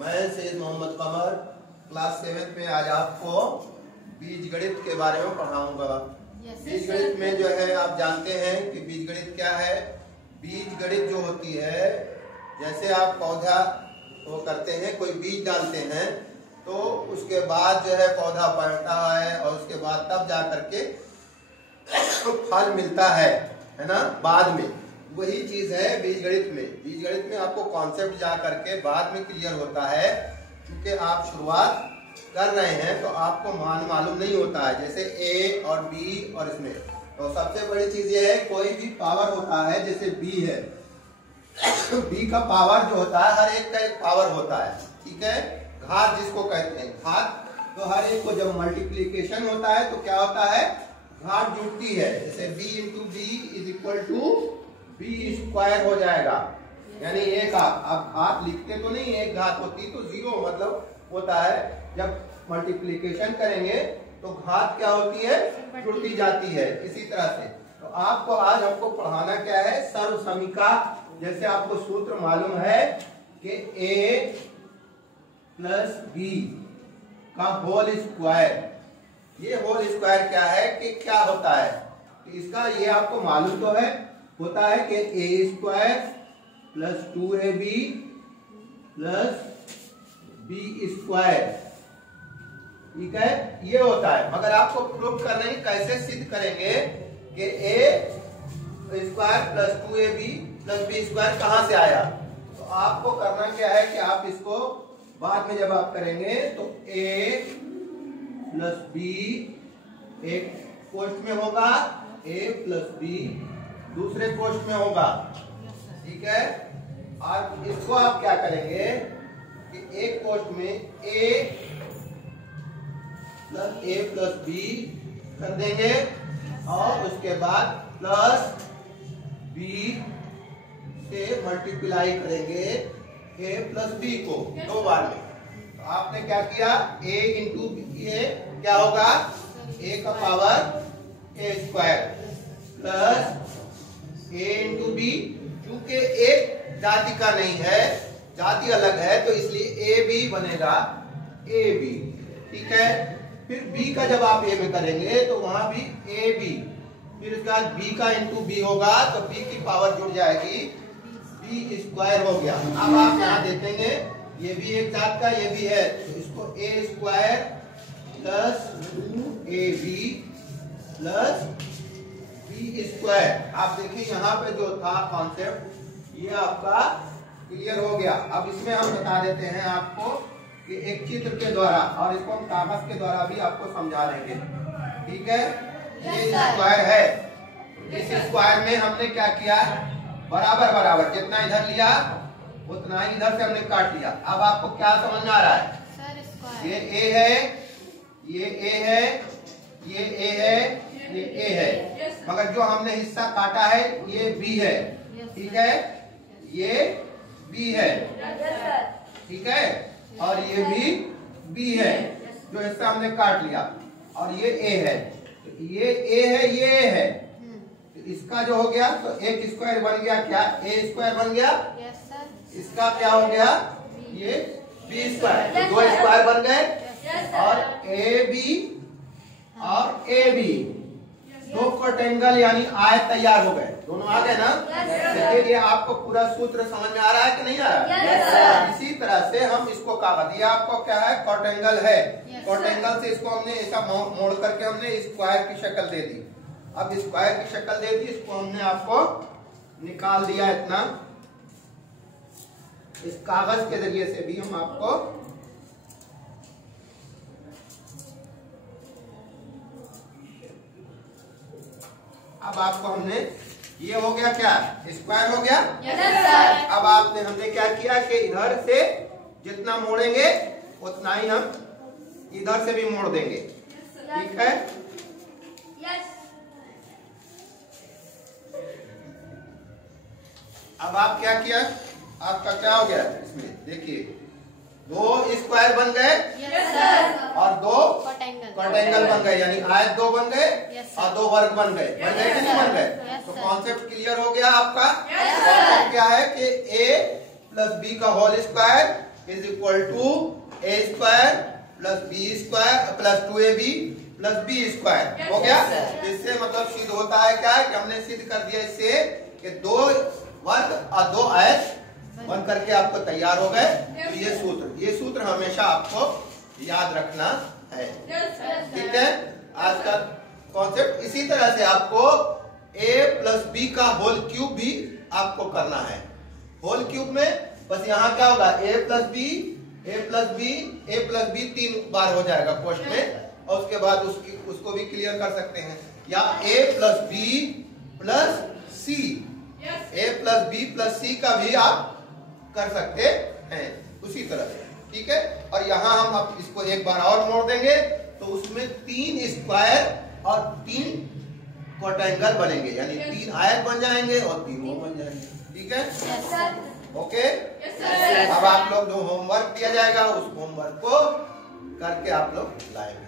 मैं सैयद मोहम्मद कमर क्लास 7 में आज आपको बीजगणित के बारे में पढ़ाऊंगा। बीजगणित में जो है आप जानते हैं कि बीजगणित क्या है। बीजगणित जो होती है, जैसे आप पौधा वो करते हैं, कोई बीज डालते हैं तो उसके बाद जो है पौधा बढ़ता है और उसके बाद तब जा करके फल मिलता है ना, बाद में। वही चीज है बीजगणित में। बीजगणित में आपको कॉन्सेप्ट जा करके बाद में क्लियर होता है, क्योंकि आप शुरुआत कर रहे हैं तो आपको मान मालूम नहीं होता है। जैसे ए और बी और इसमें तो सबसे बड़ी चीज ये है, कोई भी पावर होता है, जैसे बी है, बी का पावर जो होता है, हर एक का एक पावर होता है, ठीक है। घात जिसको कहते हैं, घात, तो हर एक को जब मल्टीप्लीकेशन होता है तो क्या होता है, घात जुड़ती है। जैसे b into B is equal to B square हो जाएगा, यानी एक आप घात लिखते तो नहीं, एक घात होती तो जीरो मतलब होता है। जब मल्टीप्लीकेशन करेंगे तो घात क्या होती है, जुड़ती जाती है। इसी तरह से तो आपको आज हमको पढ़ाना क्या है, सर्वसमीका। जैसे आपको सूत्र मालूम है कि a प्लस बी का होल स्क्वायर, ये होल स्क्वायर क्या है कि क्या होता है, इसका ये आपको मालूम तो है, होता है कि a square plus 2ab plus B square, ठीक है, ये होता है। मगर आपको प्रूफ करना है, कैसे सिद्ध करेंगे कि a square plus 2ab plus B square कहां से आया। तो आपको करना क्या है कि आप इसको बाद में जब आप करेंगे तो a प्लस बी एक कोष्ठ में होगा, a प्लस बी दूसरे कोष्ठ में होगा, ठीक है। और इसको आप क्या करेंगे कि एक कोष्ठ में a प्लस बी कर देंगे और उसके बाद प्लस b से मल्टीप्लाई करेंगे a प्लस बी को दो बार में। तो आपने क्या किया, a इंटू ए क्या होगा, a का power a square plus a into B, क्योंकि एक जाति का नहीं है, जाति अलग है, तो इसलिए a b बनेगा a b, ठीक है। फिर b का जब आप a में करेंगे तो वहां भी a b, फिर उसके बाद b का इंटू बी होगा तो b की पावर जुड़ जाएगी, बी स्क्वायर हो गया। अब आप यहाँ देखेंगे ये भी एक जात का, ये भी है, तो इसको a square plus 2ab plus B square. आप देखिए यहाँ पे जो था कॉन्सेप्ट, ये आपका क्लियर हो गया। अब इसमें हम बता देते हैं आपको कि एक चित्र के द्वारा, और इसको हम कागज के द्वारा भी आपको समझा देंगे, ठीक है। ये स्क्वायर है, इस स्क्वायर में हमने क्या किया, बराबर बराबर जितना इधर लिया उतना ही इधर से हमने काट लिया। अब आपको क्या समझ में आ रहा है, ये a है, ये a है, ये a है, ये a है, मगर जो हमने हिस्सा काटा है ये b है, ठीक है, ये b है, ठीक है, और ये भी b है, जो हिस्सा हमने काट लिया, और ये a है, तो ये a है, ये a है, इसका जो हो गया तो एक स्क्वायर बन गया, क्या a स्क्वायर बन गया, इसका क्या हो गया, ये b स्क्वायर, तो दो स्क्वायर बन गए, और ab और ab दो कोटेंगल यानी आयत तैयार हो गए, दोनों आ गए ना। इसके लिए आपको पूरा सूत्र समझ में आ रहा है कि नहीं आ रहा है। इसी तरह से हम इसको कागज, ये आपको क्या है, कोटेंगल है, कोटेंगल से इसको हमने ऐसा मोड़ करके हमने स्क्वायर की शक्ल दे दी। अब स्क्वायर की शक्ल दे दी, इसको हमने आपको निकाल दिया इतना, इस कागज के जरिए से भी हम आपको अब आपको हमने, ये हो गया क्या, स्क्वायर हो गया। अब आपने हमने क्या किया कि इधर से जितना मोड़ेंगे उतना ही हम इधर से भी मोड़ देंगे, ठीक है। अब आप क्या किया, आपका क्या हो गया, इसमें देखिए दो स्क्वायर बन गए और दो कोटेंगल बन गए, यानी आयत दो बन गए और दो वर्ग बन गए कि नहीं बन गए। तो कॉन्सेप्ट क्लियर हो गया आपका। कॉन्सेप्ट क्या है कि a प्लस बी का whole square is equal to A square plus B square plus 2ab plus B square. हो गया। इससे मतलब सिद्ध होता है क्या कि हमने सिद्ध कर दिया इससे कि 2 वर्ग और 2 आयत बन करके आपको तैयार हो गए। तो ये सूत्र हमेशा आपको याद रखना है। ठीक है, आज का कॉन्सेप्ट। इसी तरह से आपको a प्लस बी का होल क्यूब भी आपको करना है। होल क्यूब में बस यहाँ क्या होगा, a प्लस बी 3 बार हो जाएगा क्वेश्चन में, और उसके बाद उसको भी क्लियर कर सकते हैं। या a plus B plus C, a plus B plus C का भी आप कर सकते हैं उसी तरह से। ठीक है, और यहाँ हम अब इसको एक बार और मोड़ देंगे तो उसमें 3 स्क्वायर और 3 क्वाड्रेंगल बनेंगे, यानी 3 आयत बन जाएंगे और 3 वो बन जाएंगे। ठीक है, ओके। अब आप लोग जो होमवर्क दिया जाएगा उस होमवर्क को करके आप लोग लाएंगे।